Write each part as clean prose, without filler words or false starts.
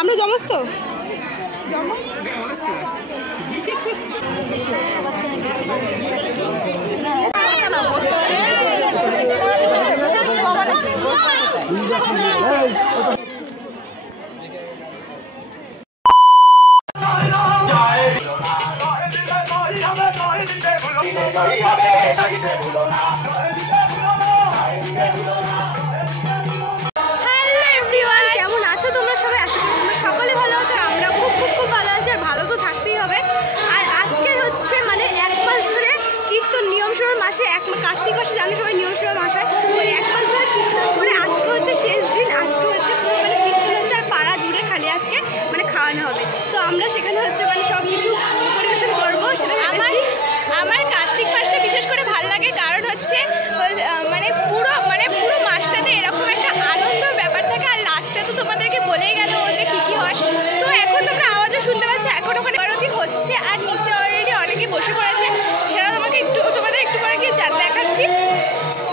আমরা জমস তো কার্তিক মাসে জানি সবাই নিয়ম সবাই মাস হয় ওই এক মাস ধরে কীর্তন করে আজকে হচ্ছে শেষ দিন। আজকে হচ্ছে পুরো মানে কীর্তন হচ্ছে আর পাড়া জুড়ে খালি আজকে মানে খাওয়ানো হবে। তো আমরা সেখানে হচ্ছে মানে সব কিছু পরিবেশন করবো। সেটা আমার কার্তিক মাসটা বিশেষ করে ভালো লাগে, কারণ হচ্ছে মানে পুরো মাসটাতে এরকম একটা আনন্দর ব্যাপার থাকে। আর লাস্টে তো তোমাদেরকে বলেই গেল যে কী কী হয়। তো এখন তোমরা আওয়াজও শুনতে পাচ্ছ, এখন ওখানে আরতি হচ্ছে আর নিচে অলরেডি অনেকে বসে পড়েছে। সেটা তোমাদের একটু পরে গিয়ে দেখাচ্ছি।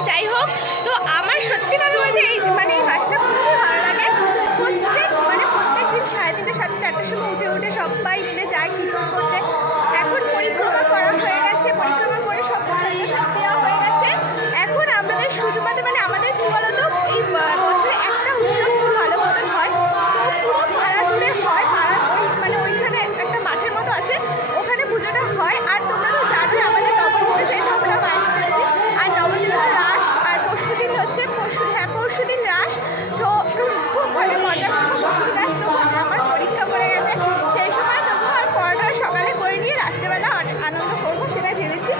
যাই হোক, তো আমার সত্যি কথা বলতে এই মাসটা খুবই ভালো লাগে। প্রত্যেক দিন 3:30 4টার সময় উঠে সবাই মিলে যায় কীর্তন করতে। এখন পরিক্রমা করা হয়ে গেছে, পরিক্রমা করে সব প্রসাদ দেওয়া হয়ে গেছে। এখন আমাদের শুধুমাত্র আমাদের কী বলতো, এই বছরে একটা উৎসব খুব ভালো মতন হয়। তো পুরো পাড়া জুড়ে হয়, পাড়া ওইখানে একটা মাঠের মতো আছে, ওখানে পুজোটা হয়। আর তোমরা তো জানোই আমাদের নবদ্বীপে যেহেতু আমরা মাস পেয়েছি, আর নবদ্বীপে রাস, আর পরশুদিন হচ্ছে পরশুদিন রাস। তো খুব ভালো মজা করবো পরশুদিন রাস। তো আমার পরীক্ষা পড়ে গেছে, সেই সময় তবু আর পড়াটা সকালে করে নিয়ে রাত্রেবেলা আনন্দ করবো সেটাই ভেবেছি।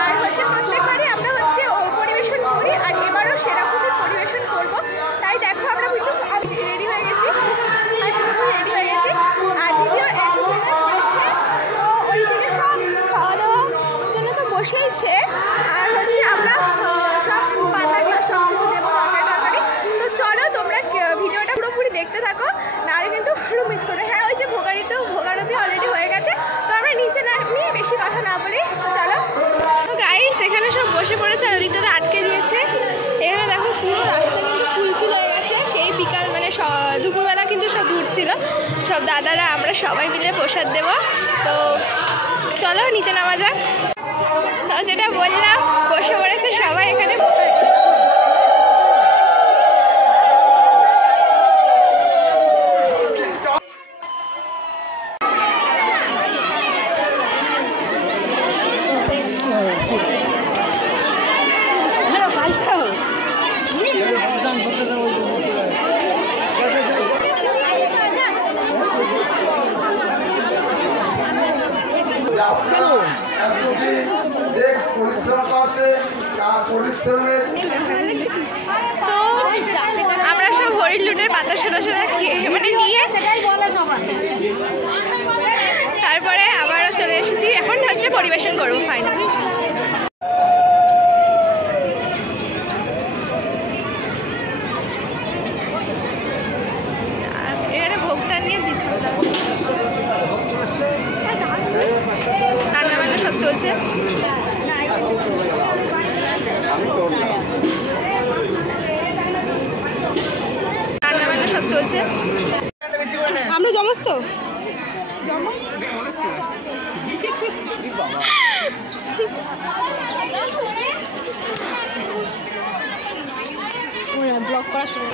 আর হচ্ছে প্রত্যেকবারই আমরা হচ্ছে পরিবেশন করি, আর এবারও সেরকমই পরিবেশন করবো। তাই দেখো আমরা কিন্তু রেডি হয়ে গেছি, আর দিদিও এক জায়গায় পড়েছে। তো ওই দিকে সব খাওয়া দাওয়ার জন্য তো বসেইছে, আর হচ্ছে আমরা সব পাতা গ্লাস সব কিছু দেবো তরকারি। তো চলো তোমরা ভিডিওটা পুরোপুরি দেখতে থাকো, নাহলে কিন্তু পুরো মিস করবে। হ্যাঁ, ওই যে ভোগারতি অলরেডি হয়ে গেছে। তো আমরা নিচে না নিয়ে বেশি কথা না বলি, চলো। তো গাইস এখানে সব বসে পড়েছে, আর ওদিকটাতে আটকে দিয়েছে। এখানে দেখো পুরো রাস্তা কিন্তু ফুল হয়ে গেছে। সেই বিকাল দুপুরবেলা কিন্তু সব দূর ছিল, সব দাদারা আমরা সবাই মিলে প্রসাদ দেব। তো চলো নিচে নামা যাক। যেটা বললাম, বসে পড়েছে সবাই এখানে। তো আমরা সব হরিণ লুটের পাতা সোনা নিয়ে তারপরে আবারও চলে এসেছি। এখন হচ্ছে পরিবেশন করবো ফাইনালি। এখানে ভোগটা নিয়ে দিতে হবে, রান্নাবান্না সব চলছে। আমরা জমস তো ব্লগ করা শুরু।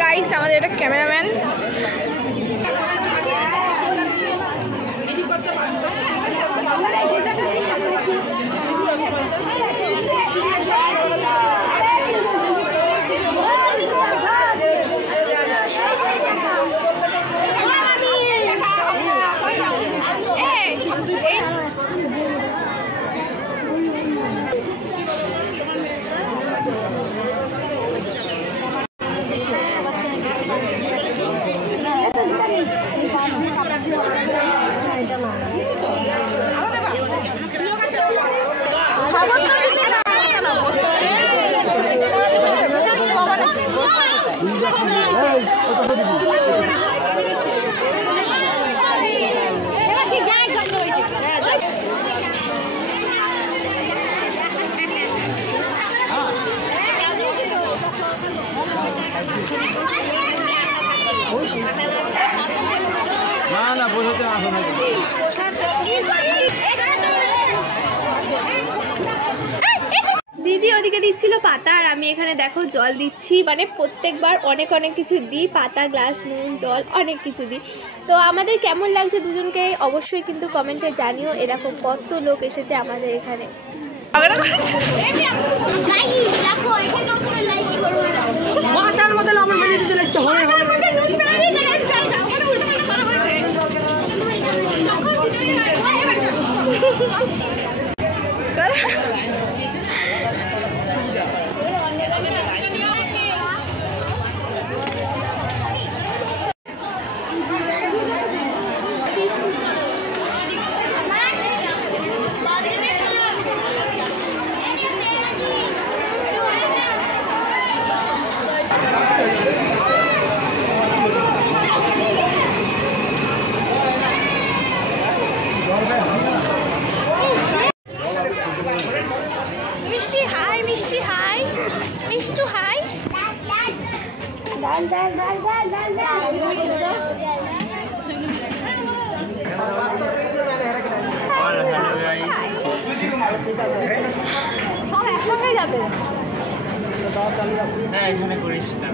গাইস আমাদের এটা ক্যামেরাম্যান। না না বসতে আসো না। দিদি ওদিকে দিচ্ছিল পাতা আর আমি এখানে দেখো জল দিচ্ছি, মানে প্রত্যেকবার অনেক অনেক কিছু দিই, পাতা, গ্লাস, নুন, জল, অনেক কিছু দিই। তো আমাদের কেমন লাগছে দুজনকে অবশ্যই কিন্তু কমেন্টে জানিও। এ দেখো কত লোক এসেছে আমাদের এখানে। মাথার মধ্যে লবণ মেরে চলে এসছে। মিষ্টি হাই, মিষ্টি হাই, মিষ্টু হাই। সব একসঙ্গে যাবে। হ্যাঁ এখানে করিস না।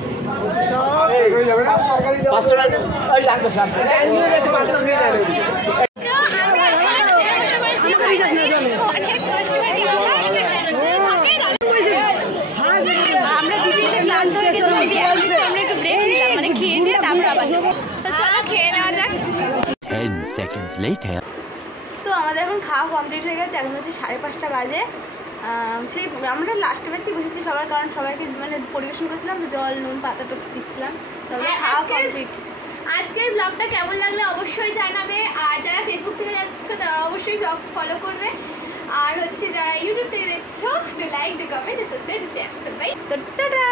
আমরা দিদি ক্লান্ত হয়ে গেছি, আমরা একটু ব্রেক নিলাম, মানে খেয়ে দিয়ে তারপর আবার যাবো। তো চলো খেয়ে নেওয়া যাক। 10 seconds later. তো আমাদের এখন খাওয়া কমপ্লিট হয়ে গেছে, এখন হচ্ছে 5:30 বাজে। সেই আমরা লাস্টে বেঁচে বসেছি সবার, কারণ সবাইকে মানে পরিবেশন করছিলাম, জল, নুন, পাতা টুক দিচ্ছিলাম। তবে খাওয়া কমপ্লিট। আজকের ব্লগটা কেমন লাগলে অবশ্যই জানাবে, আর যারা ফেসবুক থেকে যাচ্ছ তারা অবশ্যই ব্লগ ফলো করবে, আর হচ্ছে যারা ইউটিউব থেকে দেখছো like, comment, subscribe, share. Bye, tata.